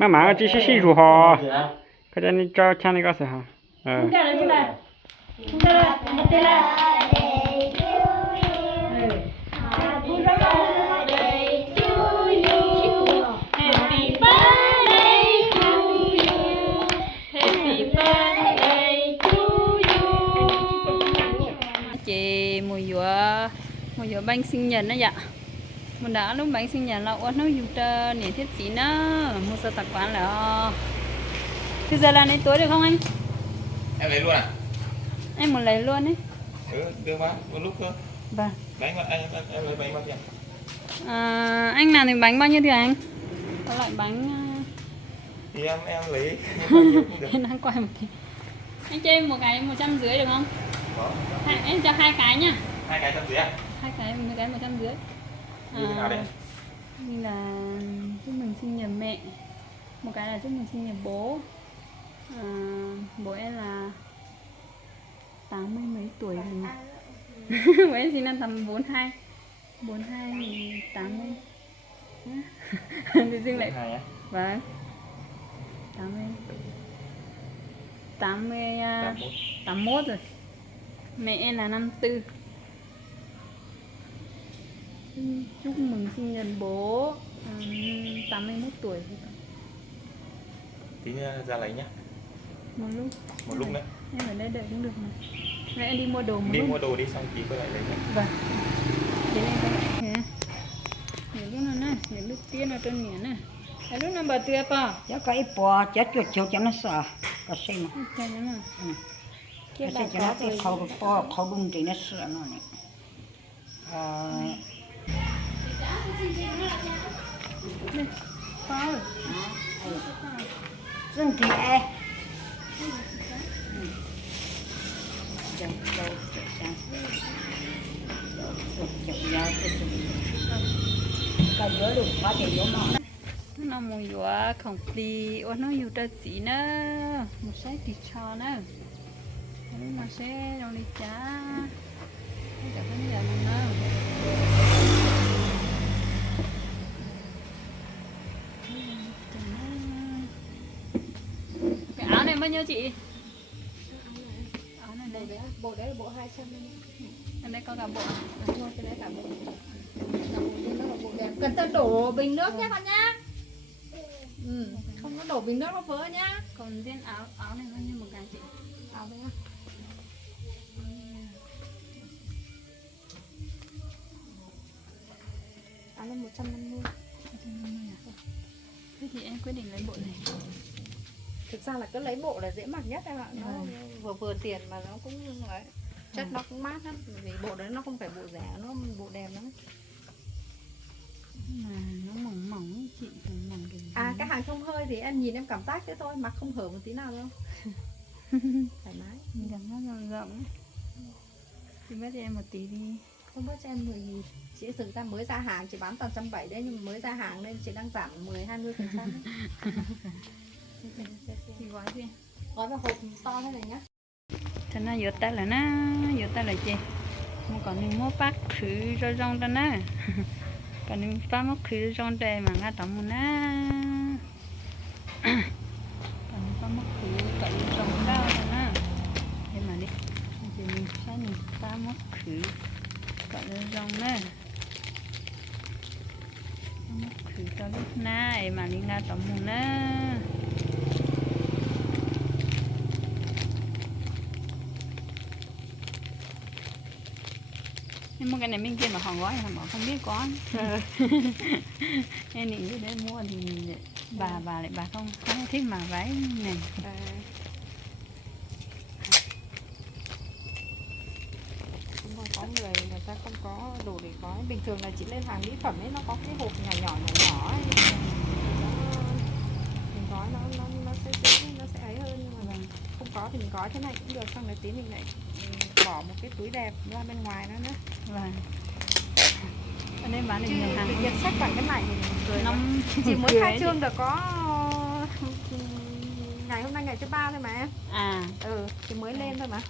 妈妈这是洗漱哈，快点你找抢那个事哈。Chúng ta là chúng ta. Chúng ta là một tên là. Happy birthday to you. Happy birthday to you. Happy birthday to you. Chị mùi dừa bánh sinh nhật đó dạ. Mình đã lúc bánh sinh nhật là ớt nó dùng cho nền thiết sĩ nó một giờ tập quán là bây giờ là đến tối được không anh? Em lấy luôn à? Em muốn lấy luôn ấy. Đưa qua một lúc thôi. Vâng. Bánh em lấy bánh bao nhiêu? Anh làm thì bánh bao nhiêu thì anh? Có loại bánh Thì em lấy bao nhiêu cũng được. em đang quay một tí. Anh cho em một cái 150 được không? Có. Em cho 2 cái nhá. 2 cái 150 à? 2 cái, một cái 150. Như thế nào đây? Như là chúc mừng sinh nhật mẹ, một cái là chúc mừng sinh nhật bố. Bố em là 80 mấy tuổi rồi. Bố em sinh năm tầm 42 thì 80. Thì dừng lại. Vâng. 81 rồi. Mẹ em là 54. Chúc mừng sinh nhật bố 81 tuổi. Tí nữa ra lấy nhá. Một lúc nữa. Em ở đây đợi cũng được mà. Rồi em đi mua đồ một Đi lúc. mua đồ đi xong tí quay lại lấy nhá. Vâng. Đến đây đây. Những lúc nào nè, những lúc tiên ở trên miệng nè. Cái lúc nào bà tươi pa. Chắc cái bò chết chuột chiều cho nó sợ. Có xem mà. Cái đó nè. Cái sẽ cho nó cái khâu bò khâu đun thì nó sợ nó này. Có rồi. Dân thì ai? Cái dứa được quá thì dứa mỏ. Nó mùi dừa không đi, nóอยู่trên chỉ nữa, một sai thì cho nữa, nó mà sẽ đâu đi chả, chả có gì nữa. Cái áo này bao nhiêu chị? Áo này đây Bộ đấy là bộ 200 anh đây có cả bộ. thôi, cái đấy cả bộ. Nó là bộ đẹp. Cần ta đổ bình nước nhé bạn nhá. Không có đổ bình nước nó vỡ nhá. Còn riêng áo này bao nhiêu một cái chị? Áo đấy á. Áo là 150. 150 à? Thế thì em quyết định lấy bộ này. Thực ra là cứ lấy bộ là dễ mặc nhất em ạ. Nó vừa tiền mà nó cũng ấy. Chất nó cũng mát lắm. Vì bộ đấy nó không phải bộ rẻ, nó bộ đẹp lắm. Mà nó mỏng mỏng chị, mỏng kiểu Cái hàng không hơi thì em nhìn em cảm giác thế thôi, mặc không hở một tí nào đâu. Thoải mái. mình cảm giác rộng rộng. Thì bớt cho em một tí đi. Không bớt cho em 10 nghìn. Chị thực ra mới ra hàng chị bán toàn 170 đấy, nhưng mà mới ra hàng nên chị đang giảm 10-20%. Thì gói đi. Gói vào hộp to thế này nhá. Thế nó vô tay là chị. Mà còn những mua bác khứ cho rong ra nè. Còn những bác mua khứ rong đây mà ngã tổng một ná. Còn những bác mua khứ cậy rong đau ra nè. Thế mà đi. Thì mình sẽ những bác mua khứ cậy rong nè. Mua khứ cho lúc này mà đi ngã tổng một ná. Em mua cái này bên kia mà họ gói là họ không biết có. Em định để mua thì bà lại bà không thích mà váy này. Đúng rồi, có người ta không có đồ để gói. Bình thường là chị lên hàng mỹ phẩm ấy, nó có cái hộp nhỏ ấy. Mình gói nó sẽ ấy hơn, nhưng mà không có thì mình gói thế này cũng được, xong rồi tí mình lại bỏ một cái túi đẹp ra bên ngoài nữa. Vâng. Ở đây bán được nhiều hàng. Tự nhiên sách bằng cái này thì Năm chị mới khai trương được có ngày hôm nay ngày thứ 3 thôi mà em. Chị mới lên thôi mà.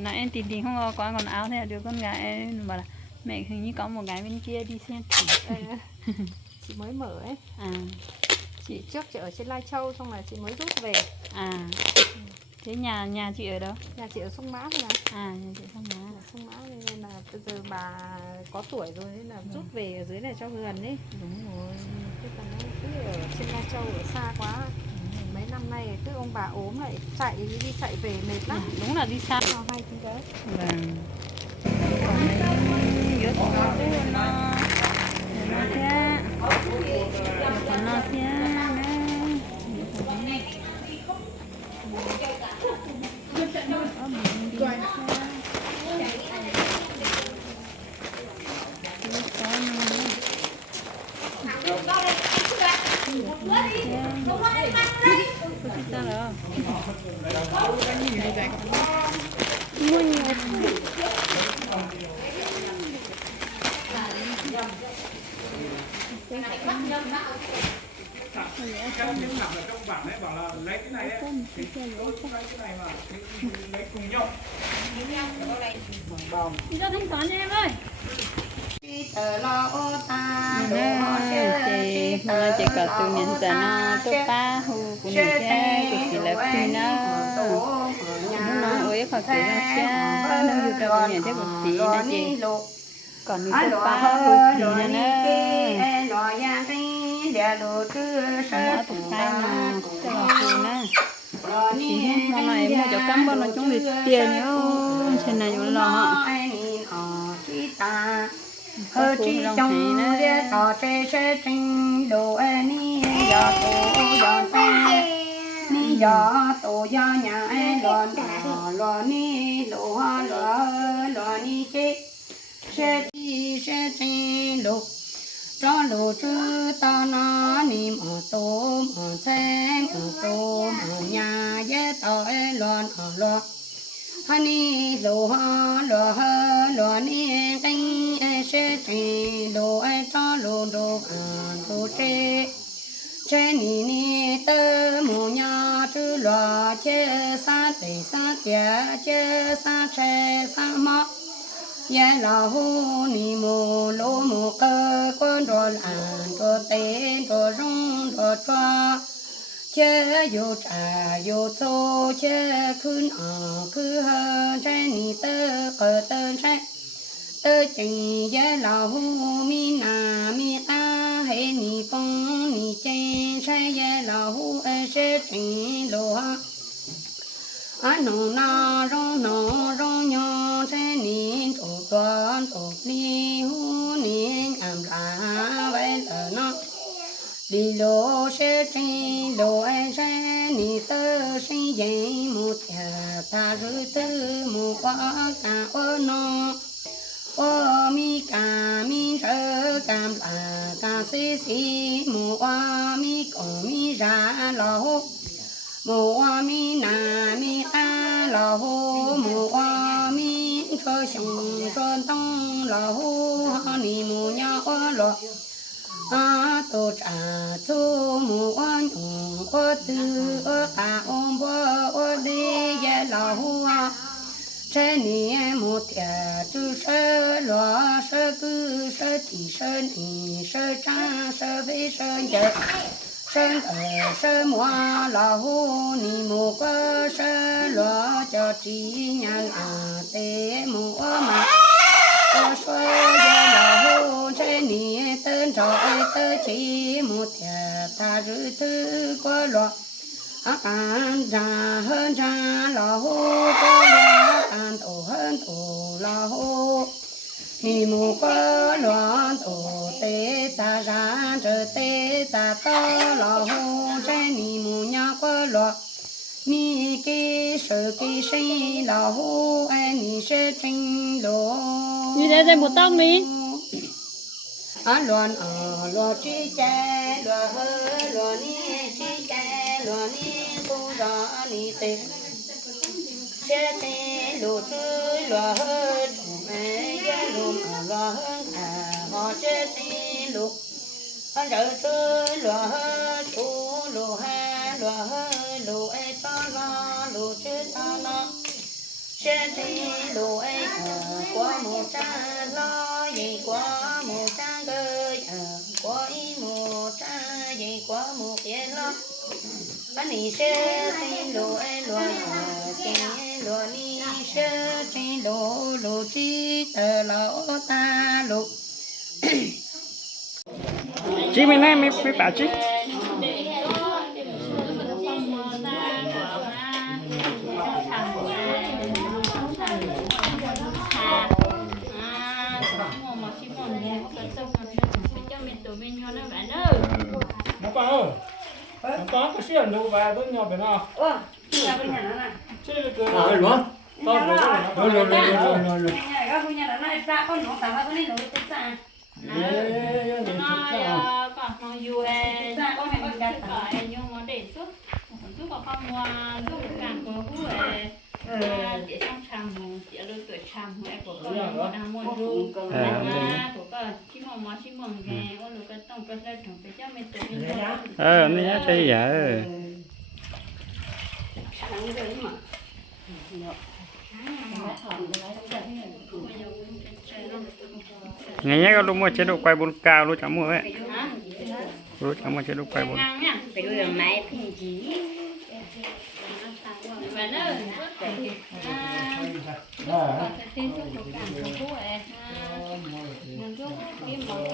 Nói em tìm không có còn áo thế là đứa con gái em bảo là mẹ hình như có một cái bên kia đi xem thử. Chị mới mở ấy. Chị trước chị ở trên Lai Châu xong là chị mới rút về. À. Thế nhà chị ở đâu? Nhà chị ở Sông Mã thôi mà. À, nhà chị Sông Mã. Ở Sông Mã nên là bây giờ bà có tuổi rồi nên là rút về ở dưới này cho gần ấy. Đúng rồi. Thế còn nó cứ ở trên Lai Châu ở xa quá. Mấy năm nay cứ ông bà ốm lại đi chạy về mệt lắm. Đúng là đi xa. Nào hay chứ đấy. Vâng. Còn đây giữa còn nó thế. Còn nó thế. Trong những nằm ở trong bản ấy bảo là lấy cái này ấy, thì lấy cái này mà lấy cùng nhau. Đi ra thanh toán cho em ơi. Chị có từ nhân dân nó tốt ba hù của người cha của chị là khi nó ơi khỏi cái ra cha nóอยู่trong nhà thế của chị là chị còn như tốt ba hù thì nó nó tụt tay mà cái là cô na chị mua này mua cho cắm bao nó chung được tiền nữa trên nàyอยู่lò họ hơ chi trong ghé tỏ sẽ trình đồ ni giờ tổ giờ nhà lon ni lò ni sẽ trình đồ cho lô chữ ta nó ni mà tô mà xem mà tô mà nhà ghé tỏ lon honey lo ni canh sẽ chỉ đồ cho đồ chế ni tơ mù nhà chữ lo chế sa tia chế sa chế sa mọ ya la hu ni mù lô mù cơ quân đồ làn đồ tên đồ rung đồ choa chế yo trà yo tô chế khun cứ hơn trái ni tơ cờ tơ trái tơ chừng giá là hu mi na mi ta hay ni phong ni chen trái giá là hu sẽ chừng lô ha nô rong nho trái ni tổ toàn tổ ni hu ni am la vậy là nó đi lô sẽ trên lô ai sẽ ni tơ sinh dậy một nhà ta rư tư một quả cả ô nó ô mi cả mi rơ cam là cả xí một quả mi cổ mi ra lô một quả mi na mi ta lô một quả mi cho xong cho tông lô ni một nhà lô tô trà tô mù oan ô tư ô ta ôm bơ ô đi ya la hua trên ni một thẻ chữ sơ lo sơ cư sơ thị sơ ni sơ trang sơ vĩ sơ nhật sơ mua la hu ni mù cơ sơ lo cho trí nhà là tế mù mà sơ ya la hu trên ni tên trò tơ chỉ một thẻ ta rư tư qua lo an ra hơn ra lo hô có lo an tổ hơn tổ lo hô hi mù có lo tổ tế ta ra trở tế ta to lo hô trên ni mù nhà có lo mi kê sở kê sinh lo hô anh ni sẽ trình lo như thế đây một tông đi loan lo chi cha lo hơ lo ni chi cha lo ni tu ra ni te che te lo tu lo hơ mẹ ya lo hơ họ che te lo anh đợi tu lo hơ tu lo ha lo hơ lo ai ta lo che ta lo che te lo ai qua một cha lo gì qua một cha quá y mồ cha dây quá mồ kia lo anh đi xe trên đồ em lo trên lo đi xe trên đồ đồ chi tờ lão ta lục chị mình này mới bảo chị nó có có cái xuyên đâu và tôi nhỏ phải nào nhà bên nhà nó này chứ được à luôn rồi các nhà đó này ra con nó tao cái này nó chết ra còn nó yêu em ra con này con gạt gọi nhưng mà để chút còn không mua lúc càng có hú để trong trầm chỉ đôi tuổi trầm em của con đang mua ru của con chỉ mong nghe con lúc cái tông cái lên thằng cái cháu mình tự mình này nhá đây giờ ngày nhá có lúc mua chế độ quay 4K lúc chẳng mua ấy lúc chẳng mua chế độ quay 4 phải đưa máy phim chỉ và nó tin chút một càng của hú mình chút cái màu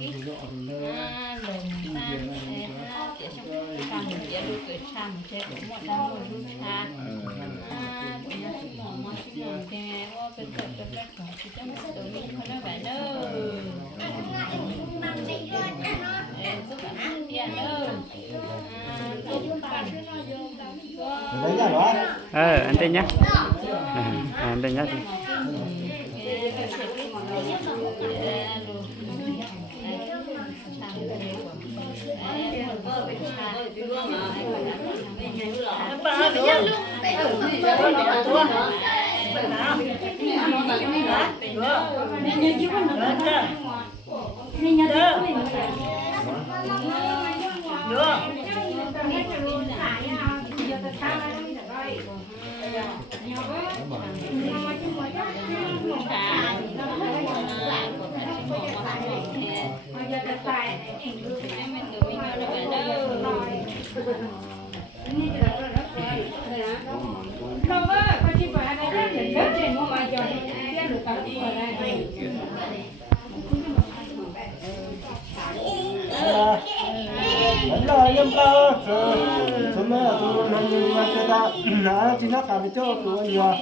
kim lồng ta chỉ trong càng chỉ đôi tuổi trầm chế của một đang mua ru cha mà chỉ mong cái ô cái của chỉ trong tự mình không nói vậy đâu giúp bạn tiền đâu anh tên nhá anh tên nhá em ta chúng ta tu nên mà cái ta đã chỉ nó cả bị cho tu anh rồi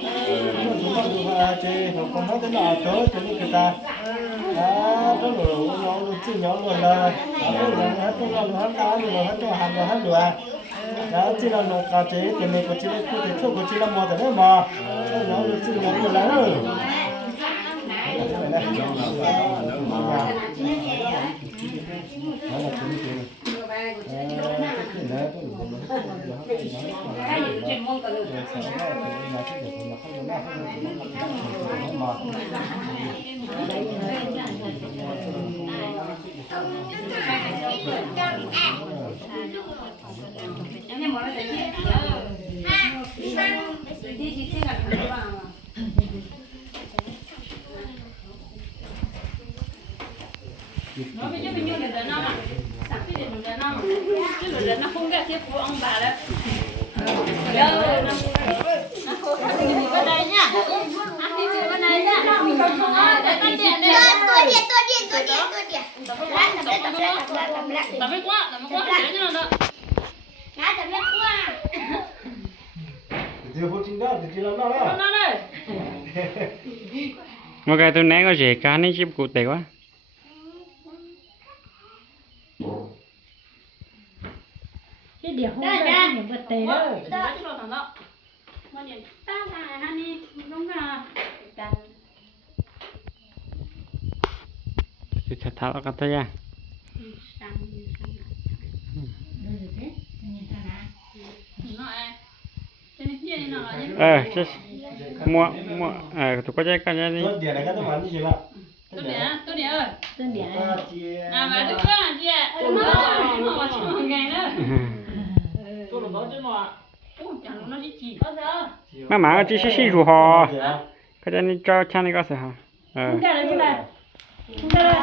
chúng ta tu ha chơi học không hết cái nào tới cho nên cái ta đã có đủ nhóm chỉ nhóm rồi là hết tu là hết cá rồi hết cho hàng rồi hết rồi đã chỉ là một cá chế thì mình có chỉ là cụ thể chỗ có chỉ là một cái mà nhóm được chỉ nhóm rồi là nó bây giờ mình như là nó mà sẵn cái để nó mà chứ là nó không gạt chiếc của ông bà đấy nó khô khăn thì mình vào đây nhá ăn đi vào đây nhá để tắt điện đây tôi điện tập quá để cho nó thì vô chính đó thì chỉ làm đó nó đây một cái tôi nãy có gì cá này chip cụ thể quá cái điều không ra những vật tế đó thì thật thà cái thôi nha chứ mua tụi có cái này tốt điện này cái tấm ảnh gì vậy tôi điện ơi à mà đúng không chị ạ mà chứ ngày nữa tôi là nói chứ mà chẳng nó chỉ có giờ mà chỉ xí rủ họ cái này cho cha này có sao hả không ra được chứ này không ra được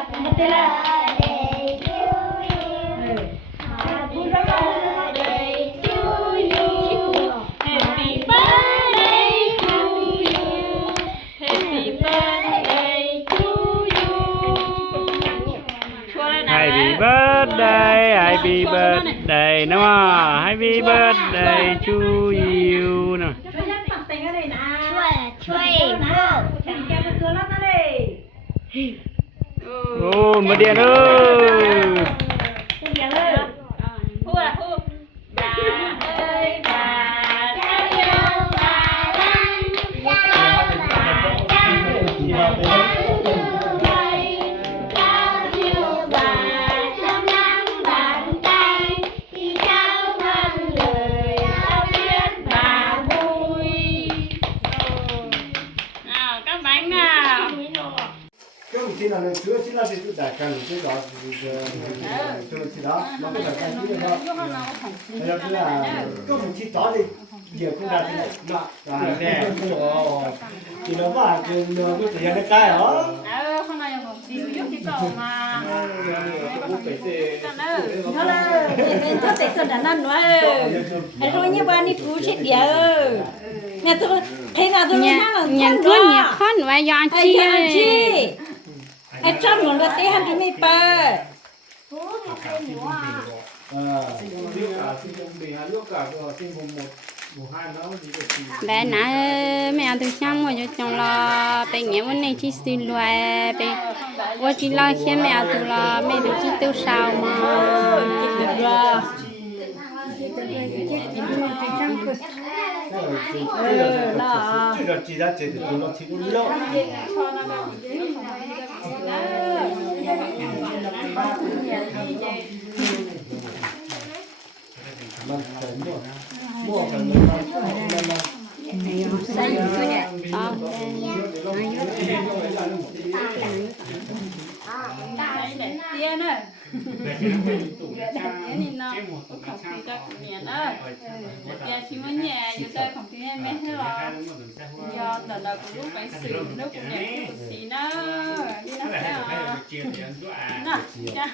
nó mà happy birthday to you nè. ช่วยพ่อฉันแกเป็นตัวรอดนั่นเลย Ô mà điện ơi. เดี๋ยวเลย พูดอะพูดbà ơi bà cháu yêu bà lắm cháu bà cháu yêu bà trong nắng bàn tay khi cháu vâng lời cháu biết bà vui. Nào các bánh nào. cái một khi nào nó chưa chỉ là thì tôi đại càng cái đó tôi chỉ đó nó có phải cái gì đó bây giờ là có một chi đó thì nhiều cũng ra thế này nó nè thì nó vào thì nó có thể ra cái đó Hôm nay một tí chút cái cầu mà. nó là tôi thấy tôi đã năn nói anh thôi như ba đi cứu chết địa nè tôi thấy là tôi Nhận thuốc nhiều khăn và do anh ai chi ăn chi ai trong nó là té hắn thì mới ba bé nãy mẹ từ trong rồi cho chồng là bé nhớ vấn này chỉ xin loài bé tôi chỉ lo khi mẹ từ là mẹ được chỉ tiêu sao mà chỉ ra chỉ được nó chỉ đúng đâu mình phải mua phải tiền ơi nhìn nó không khí cho miền ơi tiền chỉ muốn nhà như tôi không khí em hết rồi do lần đầu cũng lúc phải xử lúc cũng đẹp cũng xí nó đi nó nào nè